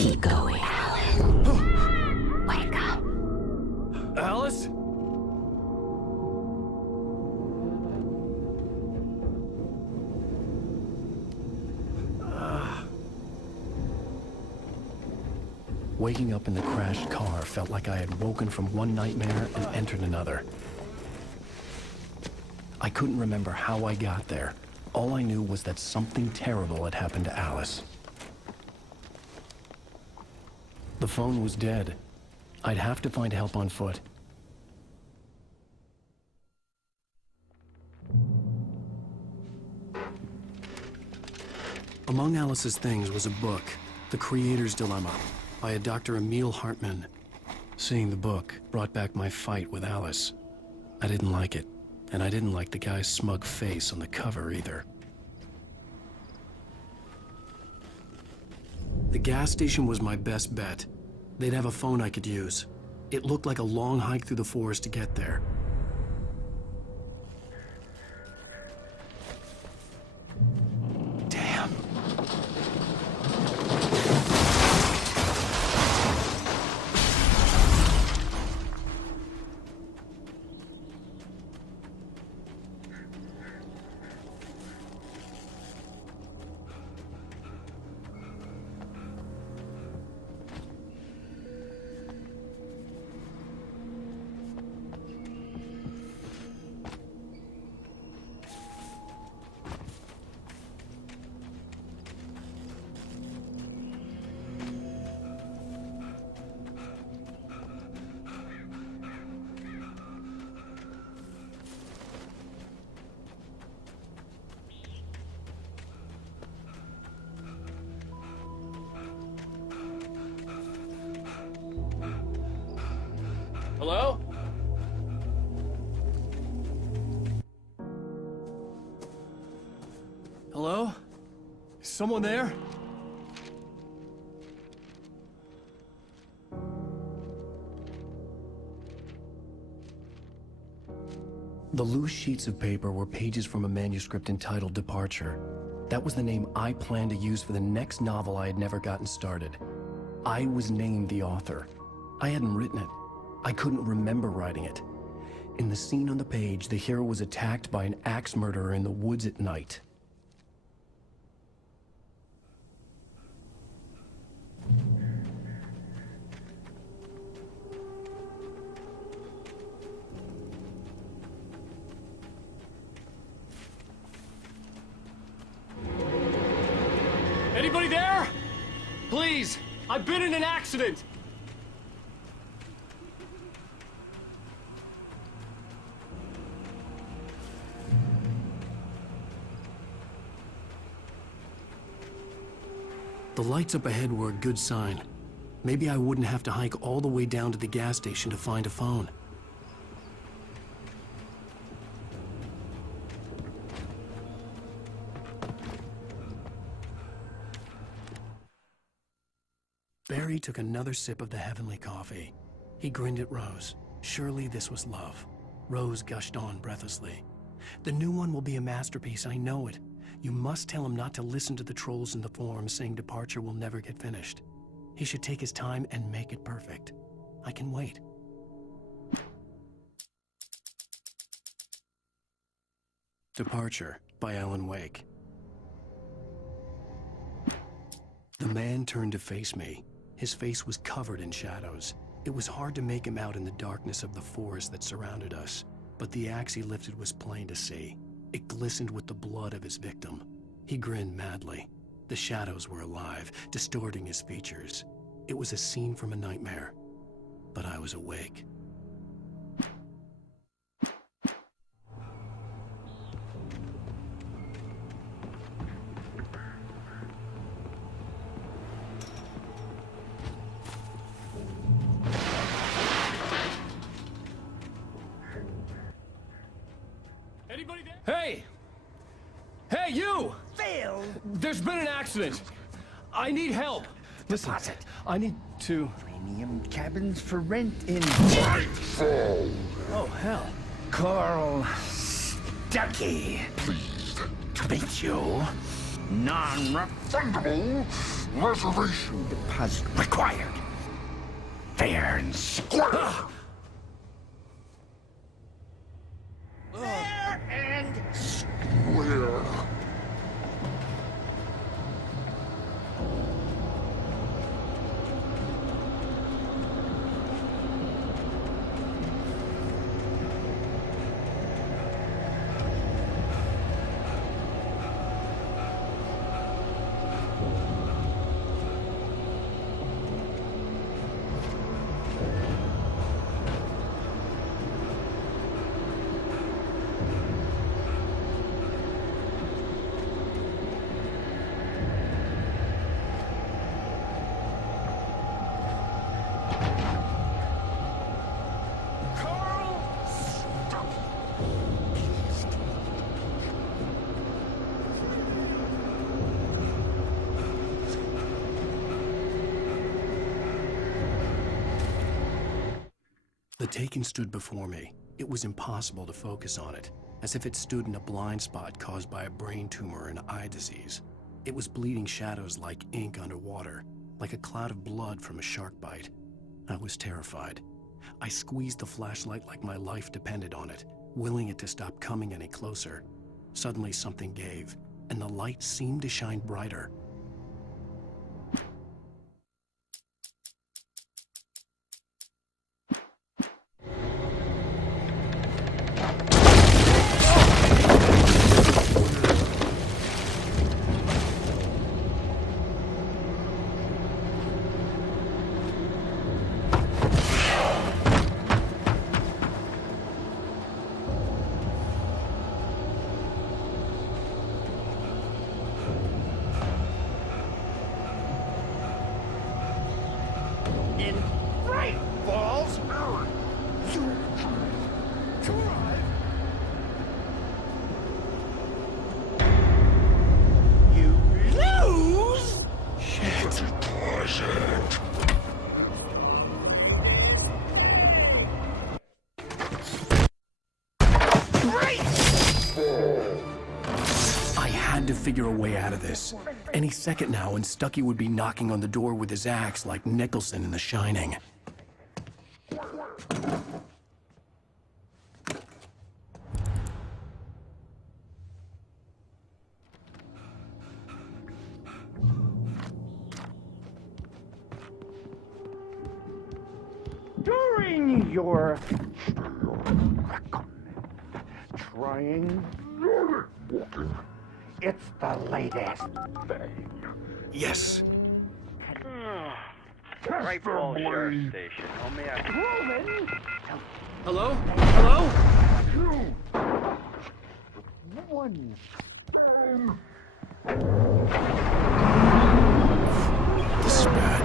Keep going, Alan. Wake up. Alice? Waking up in the crashed car felt like I had woken from one nightmare and entered another. I couldn't remember how I got there. All I knew was that something terrible had happened to Alice. The phone was dead. I'd have to find help on foot. Among Alice's things was a book, The Creator's Dilemma, by a Dr. Emil Hartman. Seeing the book brought back my fight with Alice. I didn't like it, and I didn't like the guy's smug face on the cover either. The gas station was my best bet. They'd have a phone I could use. It looked like a long hike through the forest to get there. Damn. Hello? Hello? Is someone there? The loose sheets of paper were pages from a manuscript entitled Departure. That was the name I planned to use for the next novel I had never gotten started. I was named the author. I hadn't written it. I couldn't remember writing it. In the scene on the page, the hero was attacked by an axe murderer in the woods at night. Anybody there? Please, I've been in an accident. The lights up ahead were a good sign. Maybe I wouldn't have to hike all the way down to the gas station to find a phone. Barry took another sip of the heavenly coffee. He grinned at Rose. Surely this was love. Rose gushed on breathlessly. The new one will be a masterpiece, I know it. You must tell him not to listen to the trolls in the forums saying Departure will never get finished. He should take his time and make it perfect. I can wait. Departure by Alan Wake. The man turned to face me. His face was covered in shadows. It was hard to make him out in the darkness of the forest that surrounded us, but the axe he lifted was plain to see. It glistened with the blood of his victim. He grinned madly. The shadows were alive, distorting his features. It was a scene from a nightmare, but I was awake. Anybody there? Hey! Hey, you! Phil! There's been an accident. I need help. Listen, Deposit. I need to... Premium cabins for rent in Oh, hell. Carl Stuckey. Pleased To meet you. Non-refundable Reservation deposit required. Fair and square. Fair and square. The Taken stood before me. It was impossible to focus on it, as if it stood in a blind spot caused by a brain tumor and eye disease. It was bleeding shadows like ink underwater, like a cloud of blood from a shark bite. I was terrified. I squeezed the flashlight like my life depended on it, willing it to stop coming any closer. Suddenly something gave, and the light seemed to shine brighter. In Bright Falls, you lose. Shit. I had to figure a way out of this. Any second now, and Stucky would be knocking on the door with his axe like Nicholson in The Shining. During your trying, it's the latest thing. Yes. Right Falls Sheriff Station. Hello? Hello? One. This is bad.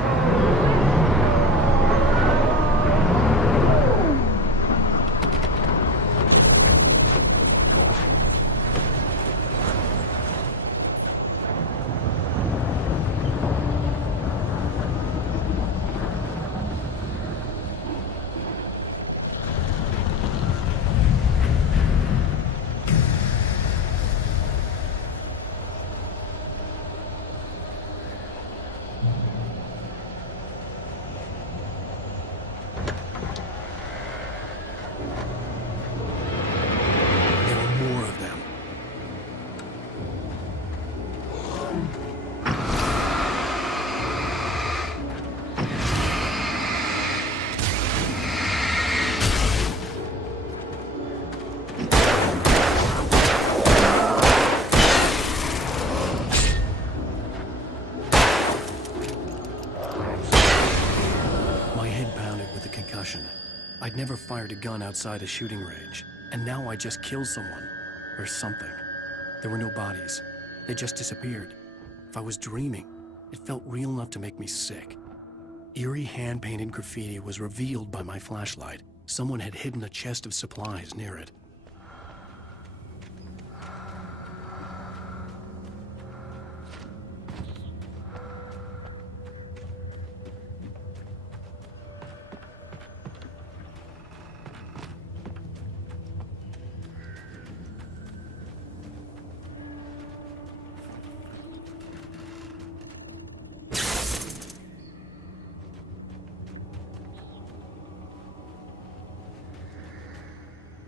There were more of them. My head pounded with the concussion. I'd never fired a gun outside a shooting range, and now I just killed someone. Or something. There were no bodies. They just disappeared. If I was dreaming, it felt real enough to make me sick. Eerie hand-painted graffiti was revealed by my flashlight. Someone had hidden a chest of supplies near it.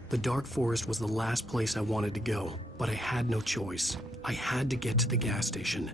The dark forest was the last place I wanted to go, but I had no choice. I had to get to the gas station.